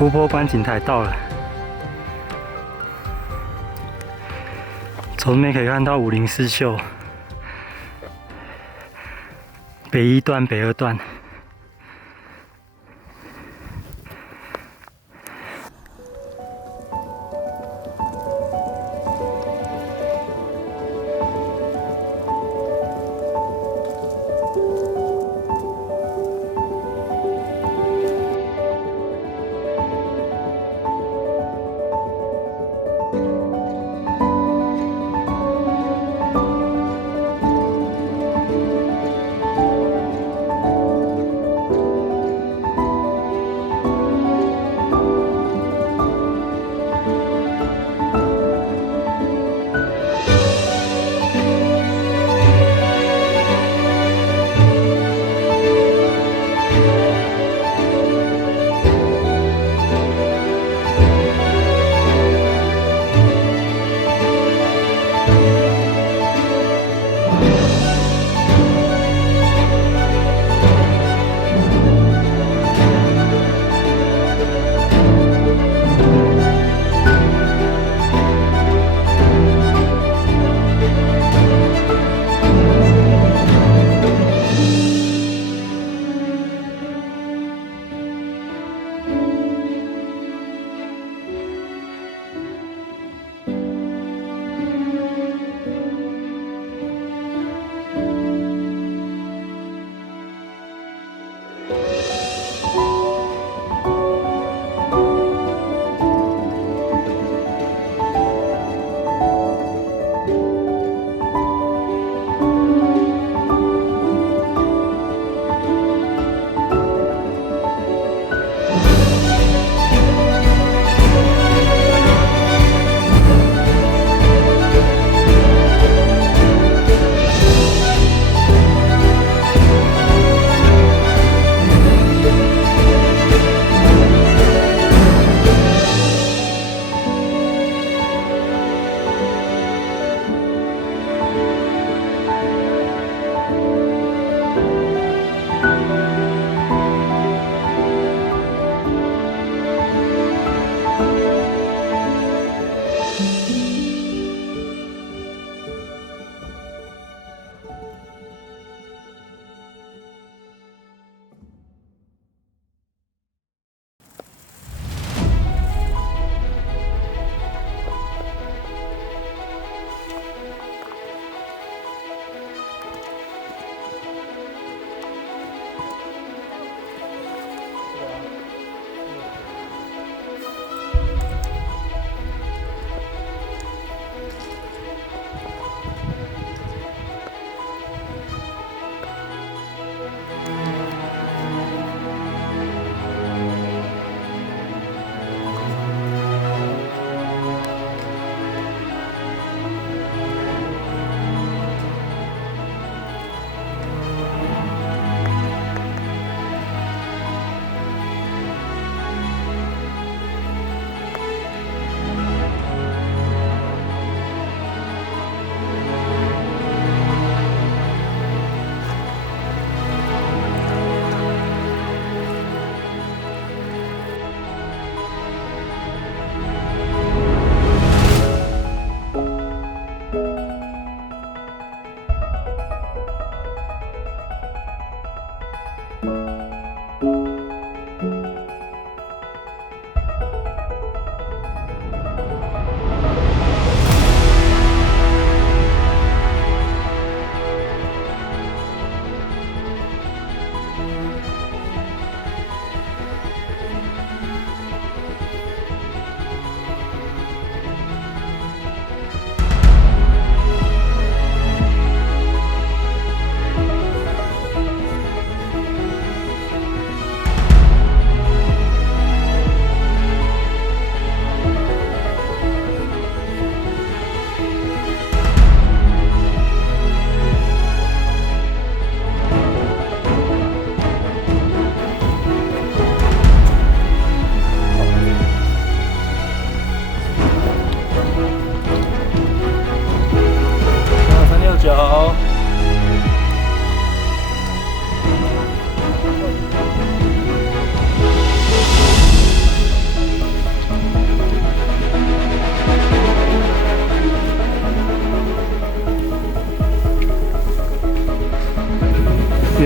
湖泊观景台到了，从那边可以看到504秀，北1段、北2段。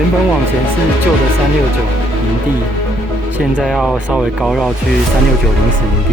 原本往前是旧的369营地，现在要稍微高绕去369临时营地。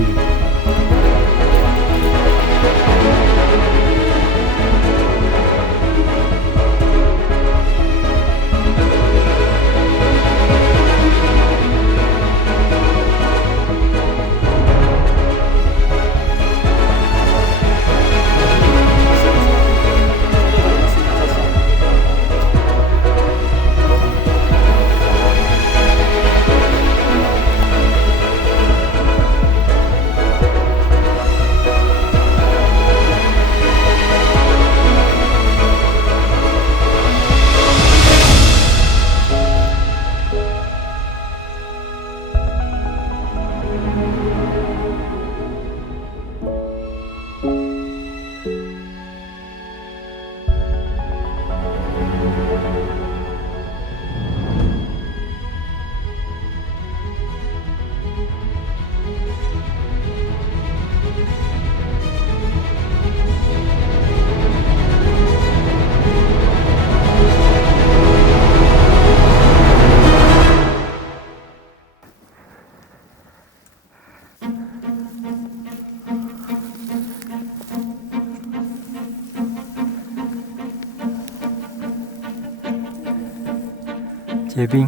结冰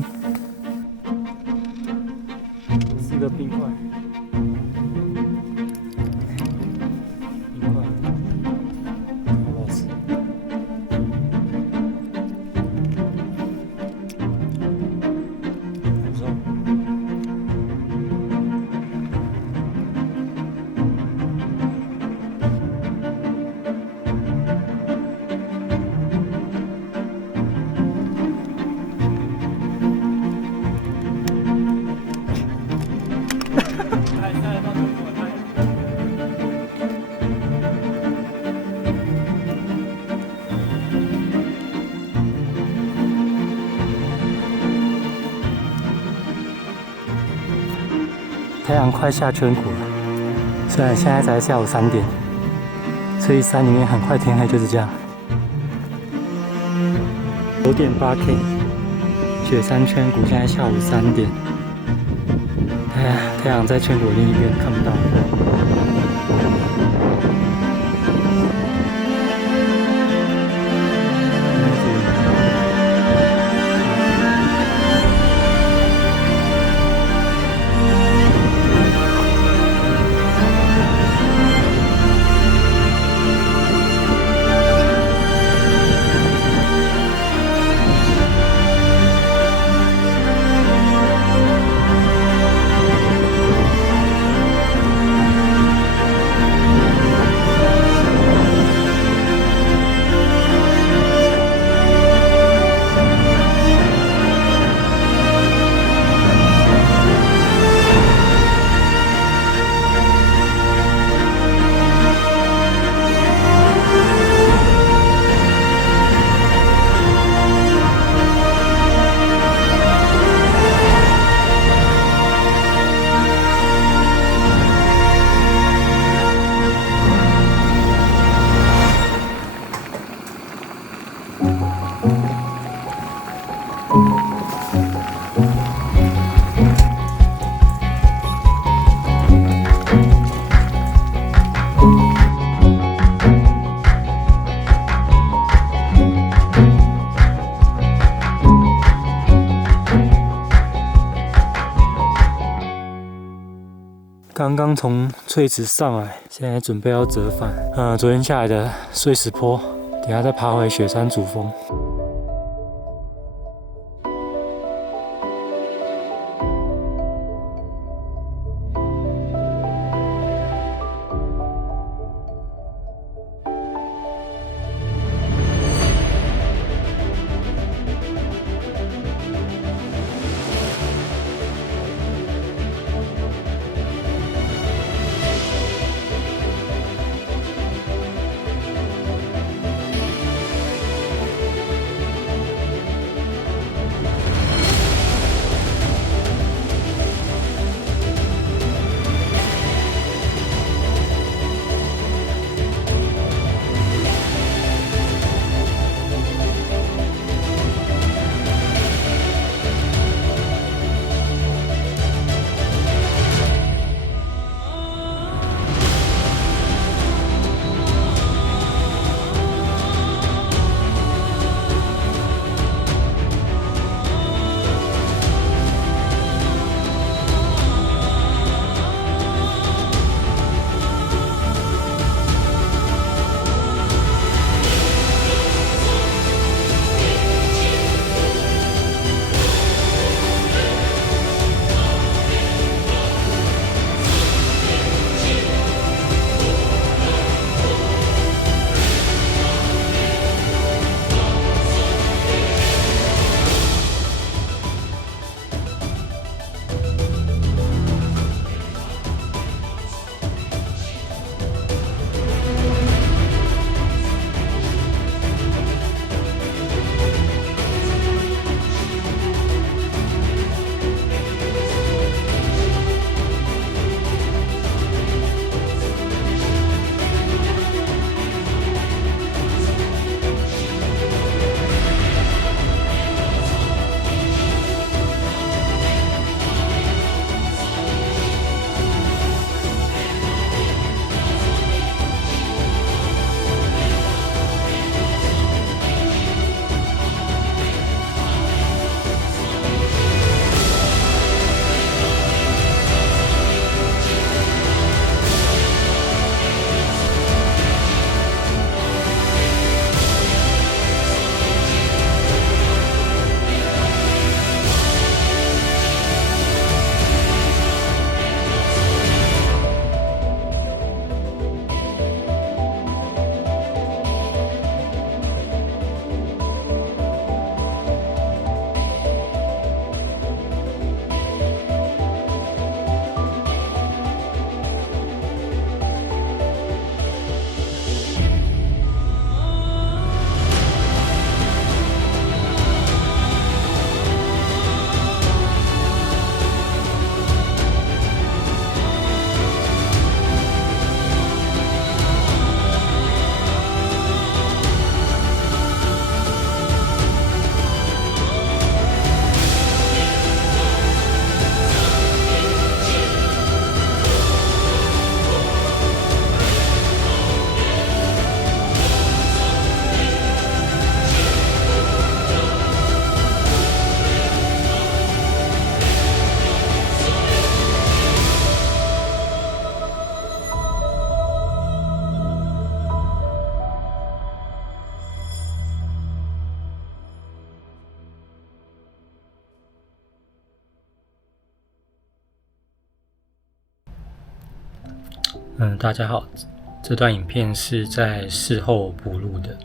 ，4个冰块，冰块，好好吃。不错。太阳快下圈谷了，虽然现在才下午3点，所以山里面很快天黑，就是这样。9.8K， 雪山圈谷，现在下午3点。太阳在圈谷另一边看不到。刚刚从翠池上来，现在准备要折返。昨天下来的碎石坡，等下再爬回雪山主峰。大家好，这段影片是在事后补录的。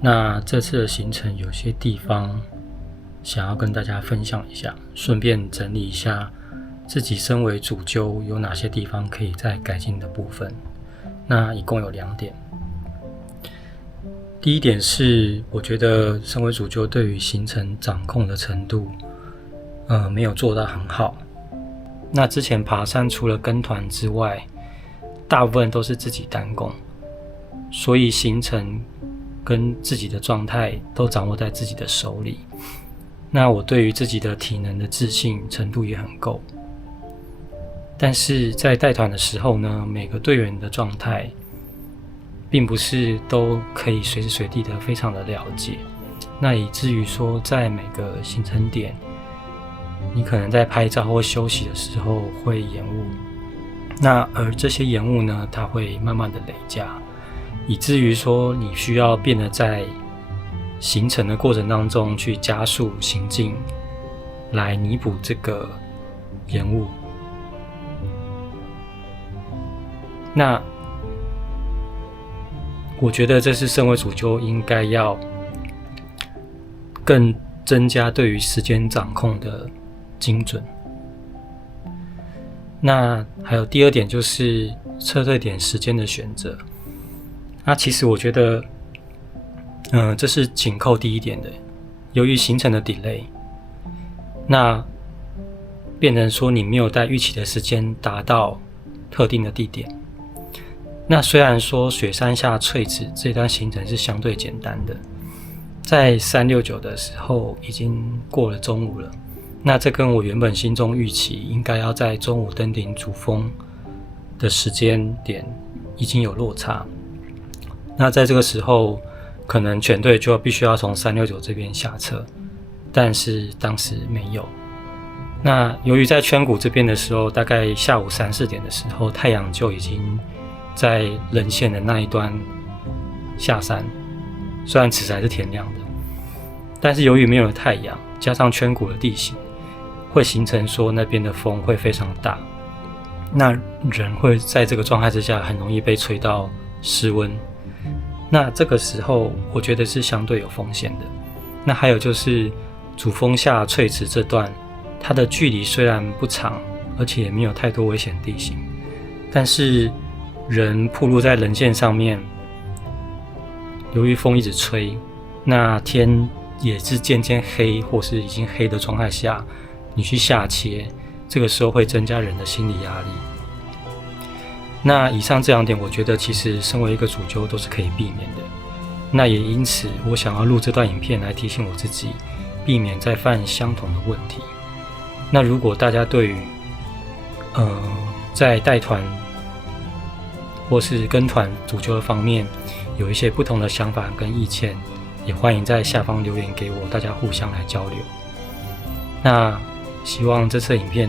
那这次的行程有些地方想要跟大家分享一下，顺便整理一下自己身为主揪有哪些地方可以再改进的部分。那一共有2点。第一点是，我觉得身为主揪对于行程掌控的程度，没有做到很好。那之前爬山除了跟团之外，大部分都是自己单攻，所以行程跟自己的状态都掌握在自己的手里。那我对于自己的体能的自信程度也很够，但是在带团的时候呢，每个队员的状态并不是都可以随时随地的非常的了解，那以至于说在每个行程点，你可能在拍照或休息的时候会延误，那而这些延误呢，它会慢慢的累加，以至于说你需要变得在行程的过程当中去加速行进，来弥补这个延误。那我觉得这是身为主揪应该要更增加对于时间掌控的精准。那还有第2点就是测对点时间的选择。那其实我觉得这是紧扣第1点的。由于行程的 delay， 那变成说你没有在预期的时间达到特定的地点。那虽然说雪山下翠池这段行程是相对简单的，在369的时候已经过了中午了，那这跟我原本心中预期应该要在中午登顶主峰的时间点已经有落差。那在这个时候可能全队就必须要从369这边下车，但是当时没有。那由于在圈谷这边的时候，大概下午3、4点的时候，太阳就已经在人线的那一端下山，虽然此时还是天亮的，但是由于没有太阳，加上圈谷的地形，会形成说那边的风会非常大，那人会在这个状态之下很容易被吹到失温。那这个时候我觉得是相对有风险的。那还有就是主峰下翠池这段，它的距离虽然不长，而且也没有太多危险地形，但是人暴露在人线上面，由于风一直吹，那天也是渐渐黑或是已经黑的状态下，你去下切，这个时候会增加人的心理压力。那以上这2点，我觉得其实身为一个主揪都是可以避免的。那也因此，我想要录这段影片来提醒我自己，避免再犯相同的问题。那如果大家对于在带团或是跟团主揪的方面有一些不同的想法跟意见，也欢迎在下方留言给我，大家互相来交流。那希望这次影片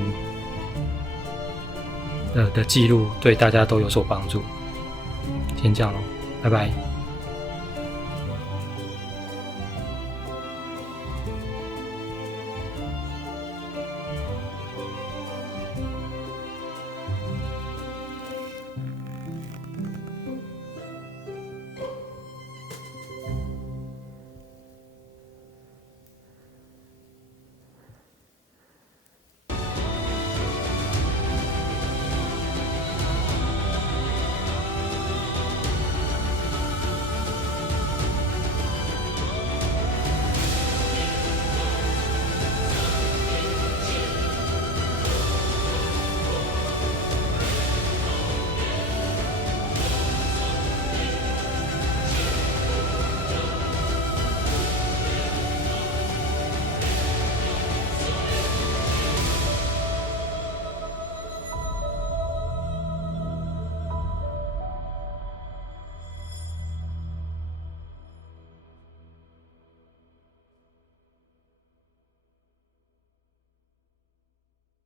的记录对大家都有所帮助。先这样咯，拜拜。